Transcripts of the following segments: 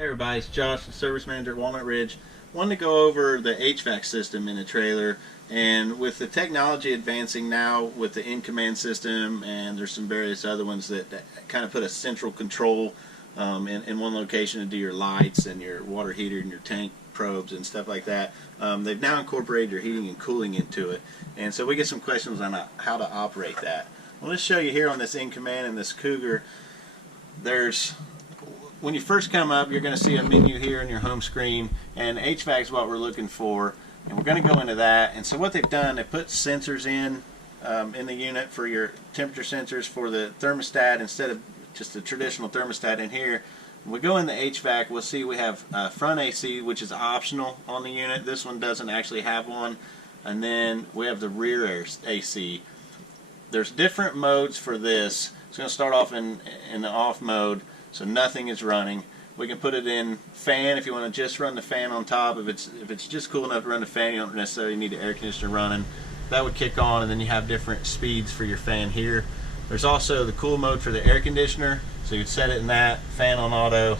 Hey everybody, it's Josh, the service manager at Walnut Ridge. Wanted to go over the HVAC system in a trailer, and with the technology advancing now with the in-command system, and there's some various other ones that kind of put a central control in one location to do your lights and your water heater and your tank probes and stuff like that. They've now incorporated your heating and cooling into it, and so we get some questions on how to operate that. Well, let's show you here on this in-command and this Cougar. When you first come up, you're going to see a menu here on your home screen, and HVAC is what we're looking for, and we're going to go into that. And so what they've done, they put sensors in the unit for your temperature sensors for the thermostat instead of just the traditional thermostat in here. When we go in the HVAC, we'll see we have front AC, which is optional on the unit. This one doesn't actually have one. And then we have the rear AC. There's different modes for this. It's going to start off in the off mode, so nothing is running. We can put it in fan if you want to just run the fan on top. If it's just cool enough to run the fan, you don't necessarily need the air conditioner running. That would kick on, and then you have different speeds for your fan here. There's also the cool mode for the air conditioner, so you would set it in that, fan on auto,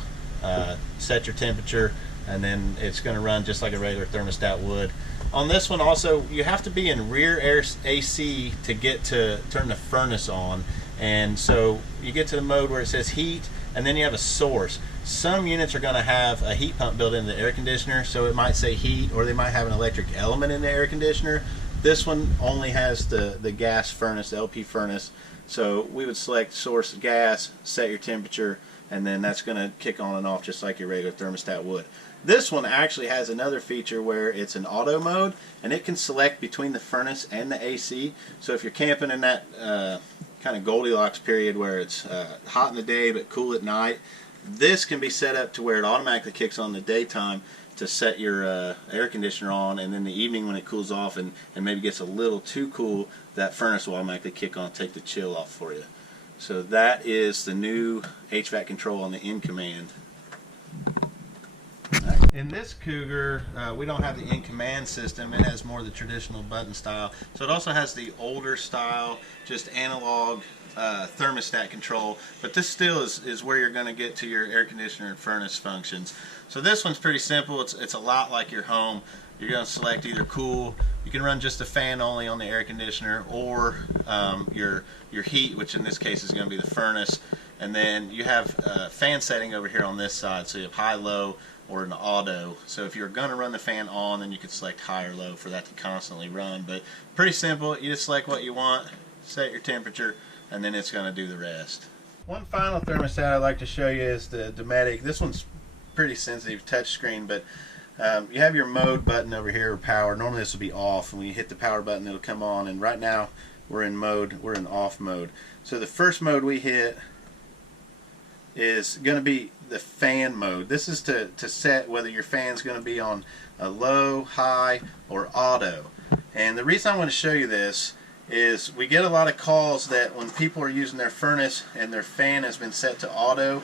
set your temperature, and then it's going to run just like a regular thermostat would. On this one also, you have to be in rear air AC to get to turn the furnace on. And so you get to the mode where it says heat, and then you have a source. Some units are going to have a heat pump built into the air conditioner, so it might say heat, or they might have an electric element in the air conditioner. This one only has the gas furnace, the LP furnace. So we would select source gas, set your temperature, and then that's going to kick on and off just like your regular thermostat would. This one actually has another feature where it's an auto mode, and it can select between the furnace and the AC. So if you're camping in that kind of Goldilocks period where it's hot in the day but cool at night, this can be set up to where it automatically kicks on in the daytime to set your air conditioner on, and then the evening when it cools off and maybe gets a little too cool, that furnace will automatically kick on, take the chill off for you. So that is the new HVAC control on the in-command. In this Cougar, we don't have the in-command system. It has more of the traditional button style. So it also has the older style, just analog thermostat control. But this still is where you're going to get to your air conditioner and furnace functions. So this one's pretty simple. It's a lot like your home. You're going to select either cool. You can run just the fan only on the air conditioner, or your heat, which in this case is going to be the furnace. And then you have fan setting over here on this side. So you have high, low, or an auto. So if you're going to run the fan on, then you could select high or low for that to constantly run. But pretty simple. You just select what you want, set your temperature, and then it's going to do the rest. One final thermostat I'd like to show you is the Dometic. This one's pretty sensitive touchscreen, but you have your mode button over here, or power. Normally this will be off, and when you hit the power button it'll come on, and right now we're in off mode. So the first mode we hit is going to be the fan mode. This is to set whether your fan's going to be on a low, high, or auto. And the reason I want to show you this is we get a lot of calls that when people are using their furnace and their fan has been set to auto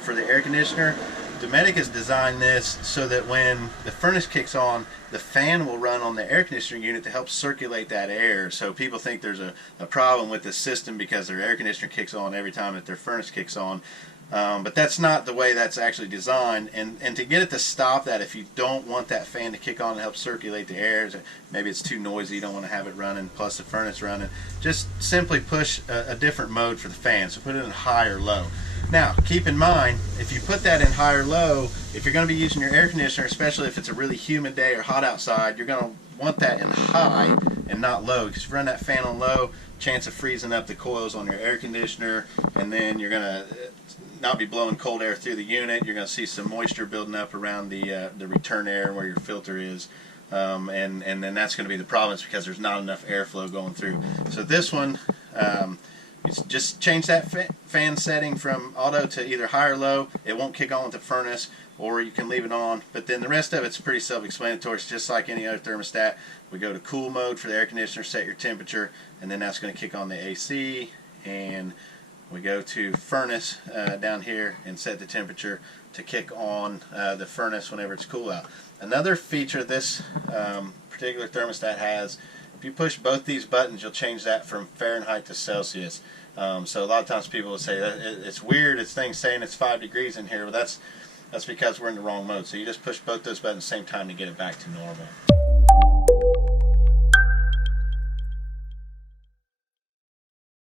for the air conditioner, Dometic has designed this so that when the furnace kicks on, the fan will run on the air conditioning unit to help circulate that air. So people think there's a problem with this system because their air conditioner kicks on every time that their furnace kicks on. But that's not the way that's actually designed, and to get it to stop that, if you don't want that fan to kick on and help circulate the air, maybe it's too noisy, you don't want to have it running plus the furnace running, just simply push a different mode for the fan. So put it in high or low. Now keep in mind, if you put that in high or low, if you're going to be using your air conditioner, especially if it's a really humid day or hot outside, you're going to want that in high and not low, because if you run that fan on low, chance of freezing up the coils on your air conditioner, and then you're going to not be blowing cold air through the unit. You're going to see some moisture building up around the return air where your filter is, and then that's going to be the problem, is because there's not enough airflow going through. So this one, just change that fan setting from auto to either high or low. It won't kick on with the furnace, or you can leave it on. But then the rest of it's pretty self-explanatory. It's just like any other thermostat. We go to cool mode for the air conditioner, set your temperature, and then that's going to kick on the AC. And we go to furnace down here and set the temperature to kick on the furnace whenever it's cool out. Another feature this particular thermostat has, if you push both these buttons, you'll change that from Fahrenheit to Celsius. So a lot of times people will say that it's weird, it's things saying it's 5 degrees in here, but that's That's because we're in the wrong mode. So you just push both those buttons at the same time to get it back to normal.